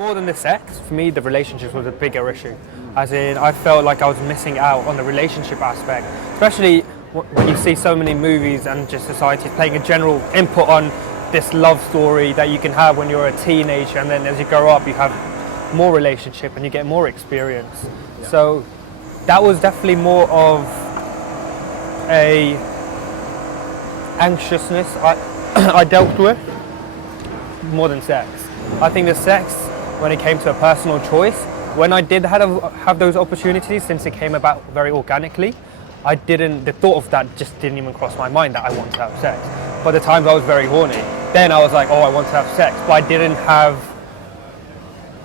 more than the sex, for me, the relationships was a bigger issue. As in, I felt like I was missing out on the relationship aspect, especially when you see so many movies and just society playing a general input on this love story that you can have when you're a teenager, and then as you grow up, you have more relationship and you get more experience. Yeah. So that was definitely more of a anxiousness I dealt with more than sex. I think the sex, when it came to a personal choice, when I did have those opportunities, since it came about very organically, the thought of that just didn't even cross my mind that I want to have sex. By the times I was very horny, then I was like, oh, I want to have sex, but I didn't have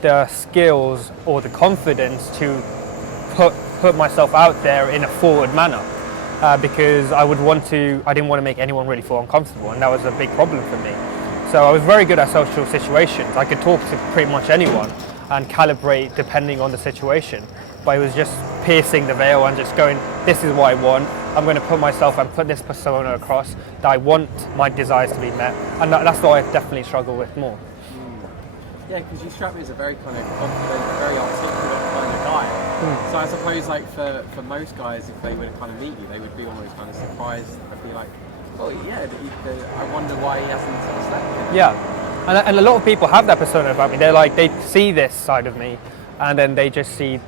the skills or the confidence to put myself out there in a forward manner, because I didn't want to make anyone really feel uncomfortable, and that was a big problem for me. So I was very good at social situations. I could talk to pretty much anyone and calibrate depending on the situation. But it was just piercing the veil and just going, this is what I want. I'm going to put myself and put this persona across that I want my desires to be met. And that's what I definitely struggle with more. Yeah, because you struck me as a very kind of confident, very articulate kind of guy. So I suppose like for most guys, if they were to kind of meet you, they would be almost kind of surprised and be like, oh yeah, I wonder why he hasn't sort of slept with. Yeah, and a lot of people have that persona about me. They're like, they see this side of me, and then they take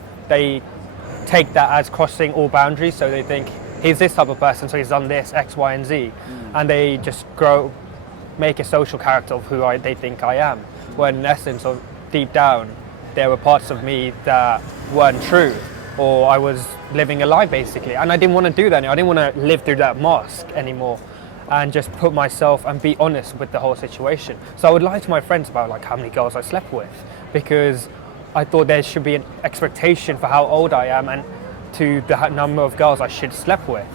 that as crossing all boundaries. So they think he's this type of person, so he's done this X, Y, and Z, and they just make a social character of who they think I am. When in essence, or deep down, there were parts of me that weren't true, or I was living a lie basically, and I didn't want to do that anymore. I didn't want to live through that mask anymore, and just put myself and be honest with the whole situation. So I would lie to my friends about like how many girls I slept with, because I thought there should be an expectation for how old I am and to the number of girls I should slept with.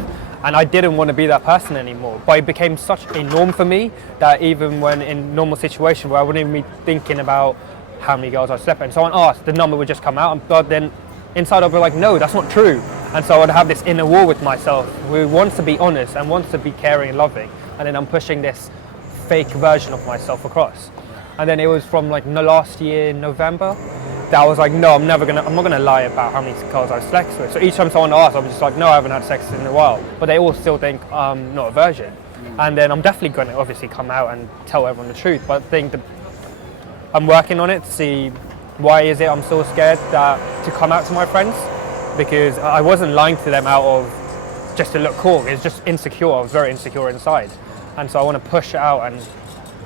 And I didn't want to be that person anymore. But it became such a norm for me that even when in normal situations where I wouldn't even be thinking about how many girls I slept with, and someone asked, the number would just come out, but then inside I'd be like, no, that's not true. And so I'd have this inner war with myself who wants to be honest and wants to be caring and loving. And then I'm pushing this fake version of myself across. And then it was from like last year, November, that I was like, no, I'm not gonna lie about how many girls I've slept with. So each time someone asks, I'm just like, no, I haven't had sex in a while. But they all still think I'm not a virgin. And then I'm definitely gonna obviously come out and tell everyone the truth. But I think I'm working on it to see why is it I'm so scared to come out to my friends, because I wasn't lying to them out of just to look cool. It's just insecure. I was very insecure inside. And so I want to push it out and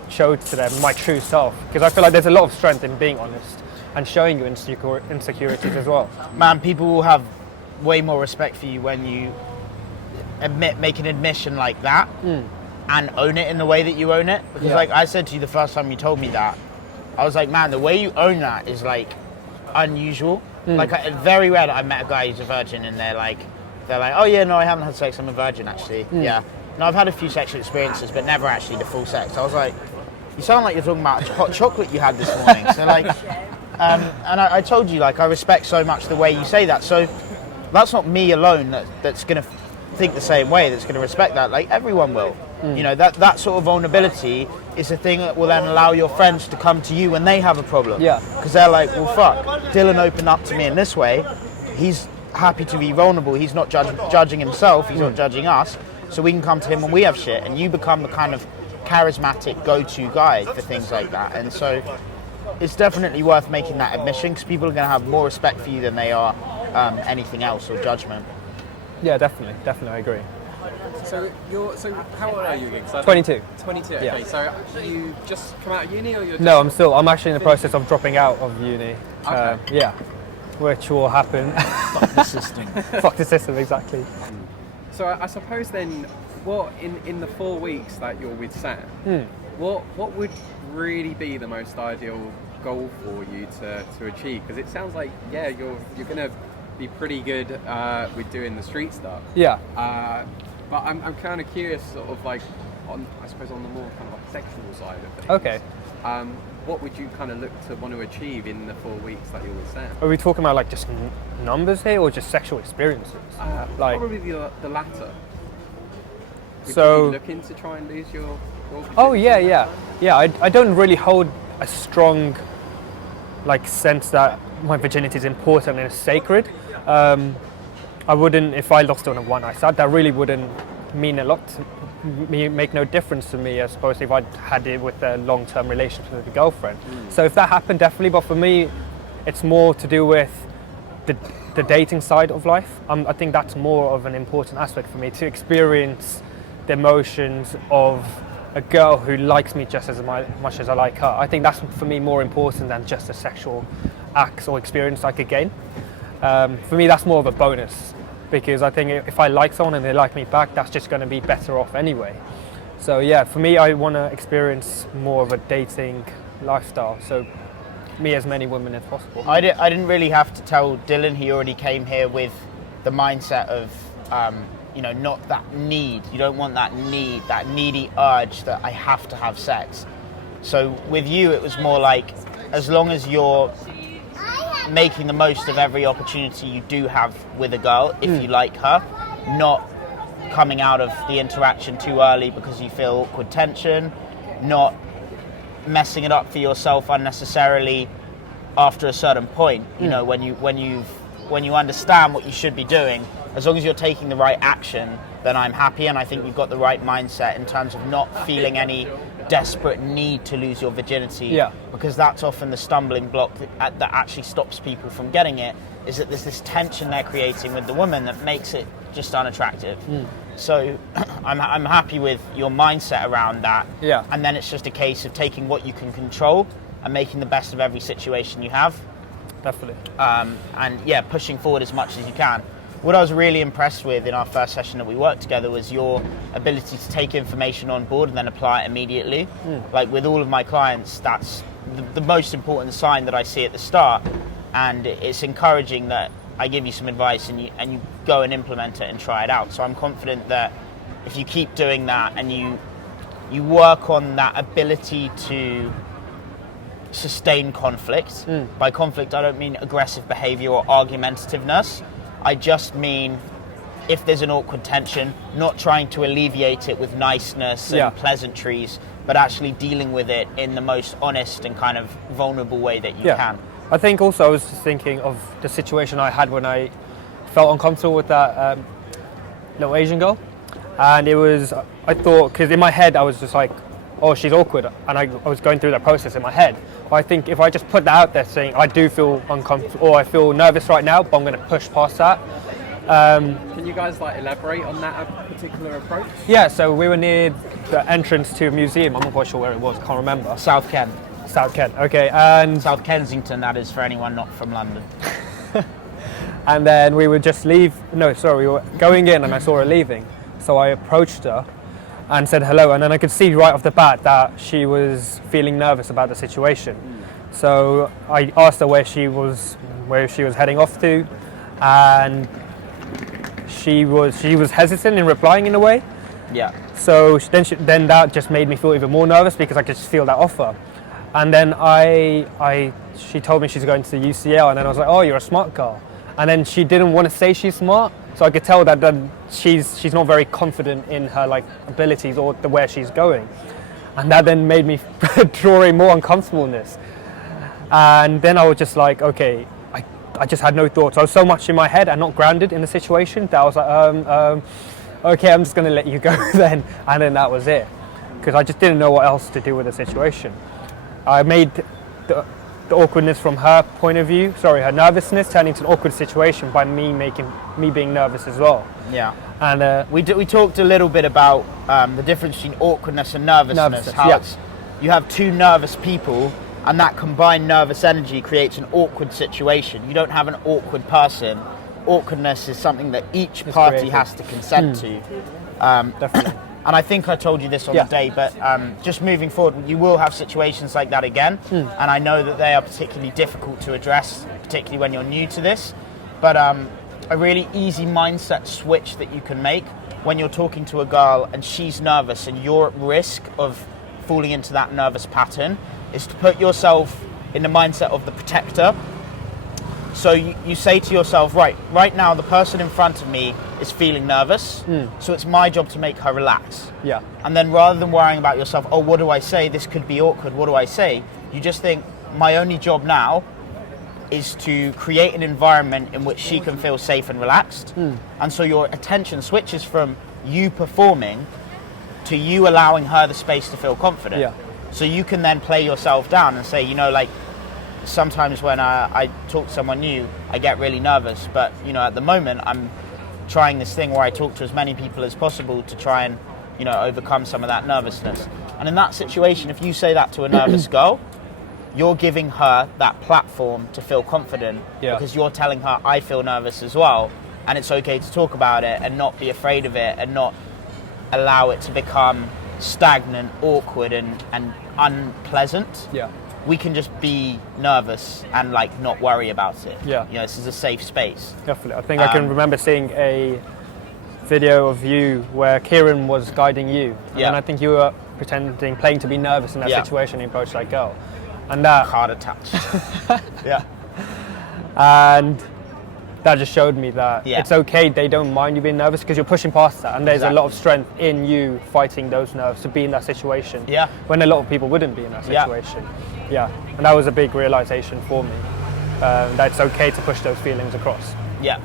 show to them my true self, because I feel like there's a lot of strength in being honest and showing your insecurities as well. Man, people will have way more respect for you when you make an admission like that and own it in the way that you own it. Because like I said to you the first time you told me that, I was like, man, the way you own that is like unusual. Like very rare that I met a guy who's a virgin and they're like, oh yeah, no, I haven't had sex, I'm a virgin actually. Yeah. No, I've had a few sexual experiences, but never actually the full sex. I was like, you sound like you're talking about hot chocolate you had this morning. So like, and I told you, like, I respect so much the way you say that. So that's not me alone that's going to think the same way, that's going to respect that. Like, everyone will. You know, that sort of vulnerability is the thing that will then allow your friends to come to you when they have a problem. Yeah. Because they're like, well, fuck, Dillon opened up to me in this way. He's happy to be vulnerable. He's not judging himself. He's not judging us. So we can come to him when we have shit. And you become the kind of charismatic go-to guy for things like that. And so it's definitely worth making that admission, because people are going to have more respect for you than they are anything else or judgment. Yeah, definitely, I agree. So how old are you again? 22. 22. Okay. Yeah. So you just come out of uni, or you're? No, I'm actually in the process of dropping out of uni. Okay. Yeah, which will happen. Fuck the system. Fuck the system, exactly. So I suppose then, what in the 4 weeks that you're with Sam, what would really be the most ideal goal for you to achieve? Because it sounds like you're gonna be pretty good with doing the street stuff. Yeah. But I'm kind of curious, sort of like on the more kind of like sexual side of things. Okay. What would you kind of look to want to achieve in the 4 weeks that you're with Sam? Are we talking about like just numbers here, or just sexual experiences? Probably the latter. Would So you be looking to try and lose your Oh yeah. I don't really hold a strong like sense that my virginity is important and it's sacred. I wouldn't, if I lost it on a one night stand, that really wouldn't mean a lot make no difference to me, I suppose, if I'd had it with a long-term relationship with a girlfriend. So if that happened, definitely, but for me, it's more to do with the dating side of life. I think that's more of an important aspect for me, to experience the emotions of a girl who likes me just as much as I like her. I think that's, for me, more important than just a sexual act or experience I could gain. For me, that's more of a bonus, because I think if I like someone and they like me back, that's just going to be better off anyway. So yeah, for me, I want to experience more of a dating lifestyle. So me as many women as possible. I didn't really have to tell Dillon. He already came here with the mindset of, not that need. You don't want that need, that needy urge that I have to have sex. So with you, it was more like, as long as you're making the most of every opportunity you do have with a girl, if you like her, not coming out of the interaction too early because you feel awkward tension, not messing it up for yourself unnecessarily after a certain point. You know, when you understand what you should be doing, as long as you're taking the right action, then I'm happy. And I think you've got the right mindset in terms of not feeling any desperate need to lose your virginity, because that's often the stumbling block that actually stops people from getting it, is that there's this tension they're creating with the woman that makes it just unattractive. So I'm happy with your mindset around that, and then it's just a case of taking what you can control and making the best of every situation you have, definitely, and pushing forward as much as you can. What I was really impressed with in our first session that we worked together was your ability to take information on board and then apply it immediately. Like with all of my clients, that's the most important sign that I see at the start, and it's encouraging that I give you some advice and you go and implement it and try it out. So I'm confident that if you keep doing that and you work on that ability to sustain conflict. By conflict, I don't mean aggressive behavior or argumentativeness. I just mean, if there's an awkward tension, not trying to alleviate it with niceness and pleasantries, but actually dealing with it in the most honest and kind of vulnerable way that you can. I think also I was just thinking of the situation I had when I felt uncomfortable with that little Asian girl. And it was, I thought, because in my head I was just like, oh, she's awkward. And I was going through that process in my head. But I think if I just put that out there saying, I do feel uncomfortable, or I feel nervous right now, but I'm going to push past that. Can you guys elaborate on that particular approach? Yeah, so we were near the entrance to a museum. I'm not quite sure where it was, can't remember. South Kent. South Kent, okay. And South Kensington, that is, for anyone not from London. And then we would just leave. No, sorry, we were going in and I saw her leaving. So I approached her and said hello, and then I could see right off the bat that she was feeling nervous about the situation. So I asked her where she was heading off to, and she was hesitant in replying in a way. Yeah. So then that just made me feel even more nervous, because I could just feel that off her. And then she told me she's going to UCL, and then I was like, oh, you're a smart girl. And then she didn't want to say she's smart, so I could tell that she's not very confident in her abilities or where she's going. And that then made me draw in more uncomfortableness. And then I was just like, okay, I just had no thoughts. I was so much in my head and not grounded in the situation that I was like, okay, I'm just going to let you go then. And then that was it, because I just didn't know what else to do with the situation. I made the awkwardness from her point of view, her nervousness, turn into an awkward situation by me being nervous as well. Yeah. And we talked a little bit about the difference between awkwardness and nervousness. You have two nervous people, and that combined nervous energy creates an awkward situation. You don't have an awkward person. Awkwardness is something that each party has to consent to. Definitely. And I think I told you this on the day, but just moving forward, you will have situations like that again. And I know that they are particularly difficult to address, particularly when you're new to this. But a really easy mindset switch that you can make when you're talking to a girl and she's nervous and you're at risk of falling into that nervous pattern is to put yourself in the mindset of the protector. So you say to yourself, right now the person in front of me is feeling nervous, so it's my job to make her relax. Yeah. And then rather than worrying about yourself, oh, what do I say? This could be awkward, what do I say? You just think, my only job now is to create an environment in which she can feel safe and relaxed. And so your attention switches from you performing to you allowing her the space to feel confident. Yeah. So you can then play yourself down and say, you know, like, sometimes when I talk to someone new, I get really nervous. But, you know, at the moment, I'm trying this thing where I talk to as many people as possible to try and, you know, overcome some of that nervousness. And in that situation, if you say that to a nervous girl, you're giving her that platform to feel confident, because you're telling her, I feel nervous as well, and it's okay to talk about it and not be afraid of it and not allow it to become stagnant, awkward, and unpleasant. Yeah. We can just be nervous and like not worry about it. Yeah. You know, this is a safe space. Definitely. I think I can remember seeing a video of you where Kieran was guiding you. Yeah. And I think you were playing to be nervous in that situation and approached that girl. And that Hard attached. Yeah. and that just showed me that Yeah. it's okay, they don't mind you being nervous because you're pushing past that, and there's a lot of strength in you fighting those nerves to be in that situation. Yeah. When a lot of people wouldn't be in that situation. Yeah. And that was a big realization for me. That it's okay to push those feelings across. Yeah.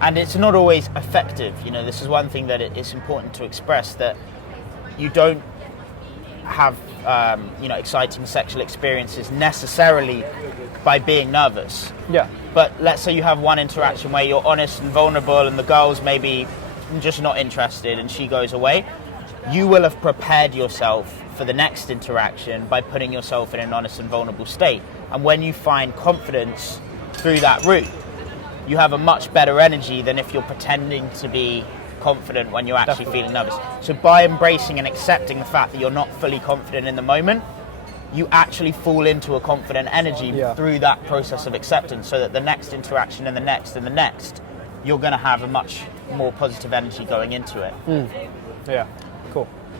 And it's not always effective. You know, this is one thing that it's important to express, that you don't have, you know, exciting sexual experiences necessarily by being nervous. Yeah. But let's say you have one interaction where you're honest and vulnerable and the girl's maybe just not interested and she goes away. You will have prepared yourself for the next interaction by putting yourself in an honest and vulnerable state. And when you find confidence through that route, you have a much better energy than if you're pretending to be confident when you're actually feeling nervous. So by embracing and accepting the fact that you're not fully confident in the moment, you actually fall into a confident energy through that process of acceptance, so that the next interaction and the next and the next, you're going to have a much more positive energy going into it. Yeah, cool.